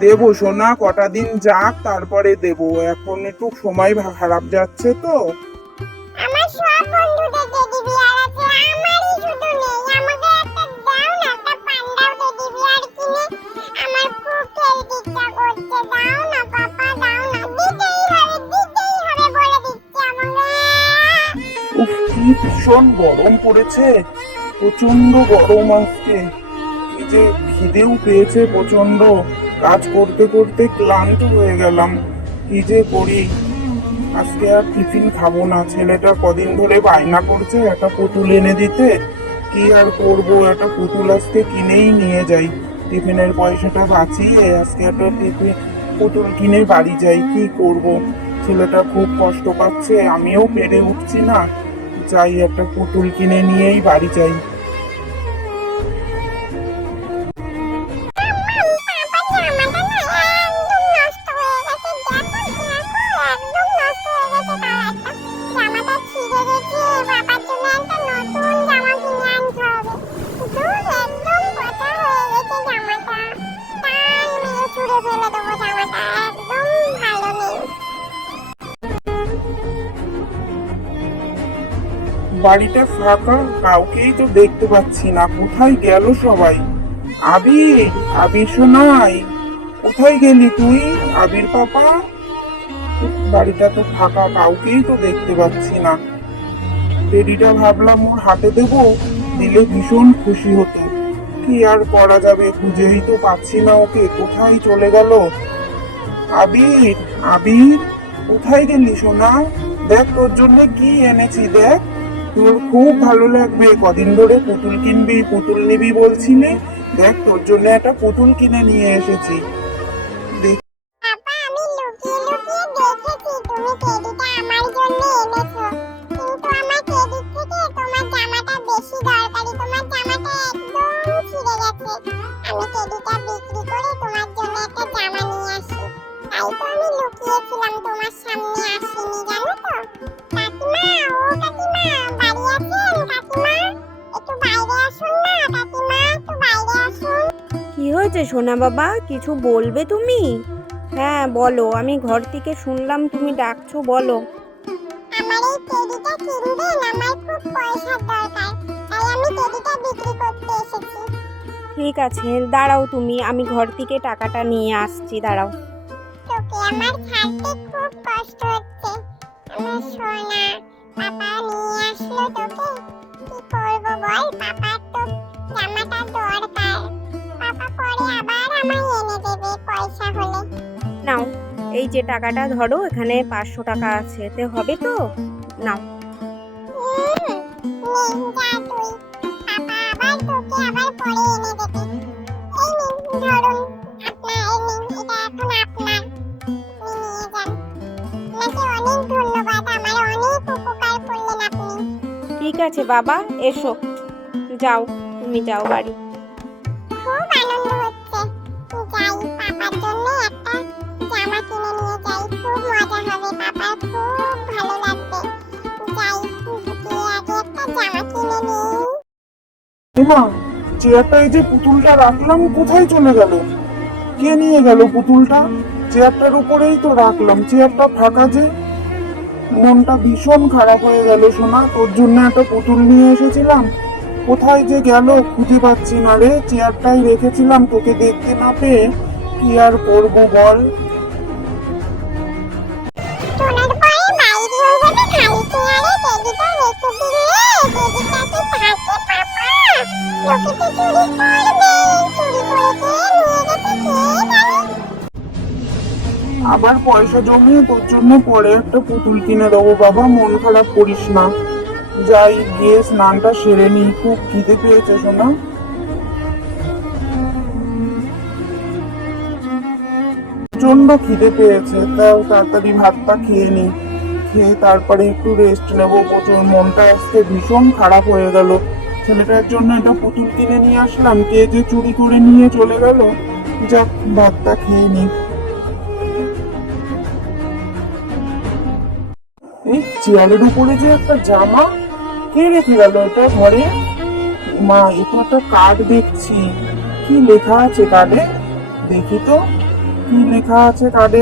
দেবে সোনা কটা দিন যাক তারপরে দেবো। এখন একটু সময় খারাপ যাচ্ছে তো। আমার সব বন্ধুদের টেডি বিয়ার আছে আমারই শুধু নেই। আমাকে একটা দাও না একটা পান্ডাও টেডি বিয়ার কিনে আমার খুব খেলতে ইচ্ছা করছে দাও না পাপা দাও না। দিতেই হবে দিতেই হবে বলে দিচ্ছি আমাকে। উফ কি ভীষণ গরম পড়েছে। প্রচণ্ড গরম আজকে। কি যে খিদেও পেয়েছে প্রচণ্ড কাজ করতে করতে ক্লান্ত হয়ে গেলাম। কি যে করি? আজকে আর টিফিন খাব না। ছেলেটা কদিন ধরে বায়না করছে, একটা পুতুল এনে দিতে। কি আর করব? একটা পুতুল আজকে কিনেই নিয়ে যাই। টিফিনের পয়সাটা বাঁচিয়ে আজকে একটা টিফিন পুতুল কিনে বাড়ি যাই। কি করব? ছেলেটা খুব কষ্ট পাচ্ছে, আমিও পেরে উঠছি না। যাই, একটা পুতুল কিনে নিয়েই বাড়ি যাই। বাড়িটা ফাঁকা, কাউকেই তো দেখতে পাচ্ছি না। কোথায় গেল সবাই? আবির আবির শোনাই। কোথায় গেলি তুই, আবির পাপা? বাড়িটা তো ফাঁকা, কাউকেই তো দেখতে পাচ্ছি না। টেডিটা ভাবলাম ওর হাতে দেবো, দিলে ভীষণ খুশি হতো। কি আর করা যাবে, খুঁজেই তো পাচ্ছি না ওকে। কোথায় চলে গেল? আবির আবির, কোথায় গেলি সোনা? দেখ তোর জন্য কি এনেছি, দেখ। তোর খুব ভালো লাগবে। কদিন ধরে পুতুল কিনবি, পুতুল নিবি বলছিলি। দেখ, তোর জন্য একটা পুতুল কিনে নিয়ে এসেছি। হয়েছে সোনা বাবা? কিছু বলবে তুমি? হ্যাঁ বলো। আমি ঘর থেকে শুনলাম তুমি ডাকছো বলো। আমার এই টেডিটা কিনবেন? আমার খুব পয়সার দরকার। তাই আমি টেডিটা বিক্রি করতে এসেছি। ঠিক আছে দাঁড়াও তুমি। আমি ঘর থেকে টাকাটা নিয়ে আসছি দাঁড়াও। তোকে আমার ছাড়তে খুব কষ্ট হচ্ছে। আমার সোনা পাপা নিয়ে আসলো তোকে। আমায় এনে দেবে পয়সা হলে। নাও এই যে টাকাটা ধরো এখানে পাঁচশো টাকা আছে এতে হবে তো? নাও। ঠিক আছে বাবা এসো। যাও তুমি যাও বাড়ি। খুব আনন্দ এমা চেয়ারটা এই যে পুতুলটা রাখলাম, কোথায় চলে গেল? কে নিয়ে গেল পুতুলটা? চেয়ারটার উপরেই তো রাখলাম, চেয়ারটা ফাঁকা যে। মনটা ভীষণ খারাপ হয়ে গেল সোনা, তোর জন্য একটা পুতুল নিয়ে এসেছিলাম। কোথায় যে গেল খুঁজে পাচ্ছি না রে, চেয়ারটাই রেখেছিলাম, তোকে দেখতে না পেয়ে। কি আর করব বল? আবার পয়সা জমিয়ে তোর জন্য পরে একটা পুতুল কিনে দেবো। বাবা, মন খারাপ করিস না। যাই, গিয়ে স্নানটা সেরে নি। খুব খিদে পেয়েছে শোনা প্রচণ্ড খিদে পেয়েছে। তাও তাড়াতাড়ি ভাতটা খেয়ে নি। খেয়ে তারপরে একটু রেস্ট নেব। প্রচুর মনটা আজকে ভীষণ খারাপ হয়ে গেল। ছেলেটার জন্য একটা পুতুল কিনে নিয়ে আসলাম, কে যে চুরি করে নিয়ে চলে গেল, যাক ভাতটা খেয়ে নি। এই চেয়ারের উপরে যে একটা জামা, কে রেখে গেল এটা ঘরে? মা এটা একটা কার্ড দেখছি। কি লেখা আছে কার্ডে দেখি তো, কি লেখা আছে কার্ডে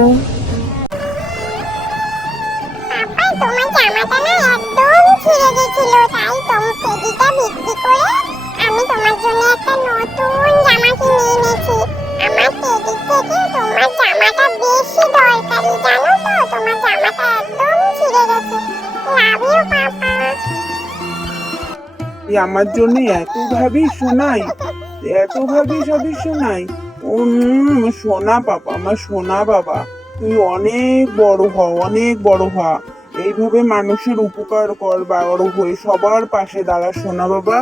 তোমার না একদম ছিঁড়ে গেছিল। বিক্রি করে আমি তোমার জন্য একটা নতুন জামা কিনে এনেছি। আমার টেডি থেকে তোমার জামাটা বেশি দরকারি, জানো তো? তোমার জামাটা একদম ছিঁড়ে গেছে। Love you papa. আমার জন্য এত ভাবি শোনাই এত ভাবি সবই শোনাই। ও সোনা পাপা, আমার সোনা বাবা। তুই অনেক বড় হ, অনেক বড় হ। এইভাবে মানুষের উপকার কর বড় হয়ে সবার পাশে দাঁড়া সোনা বাবা।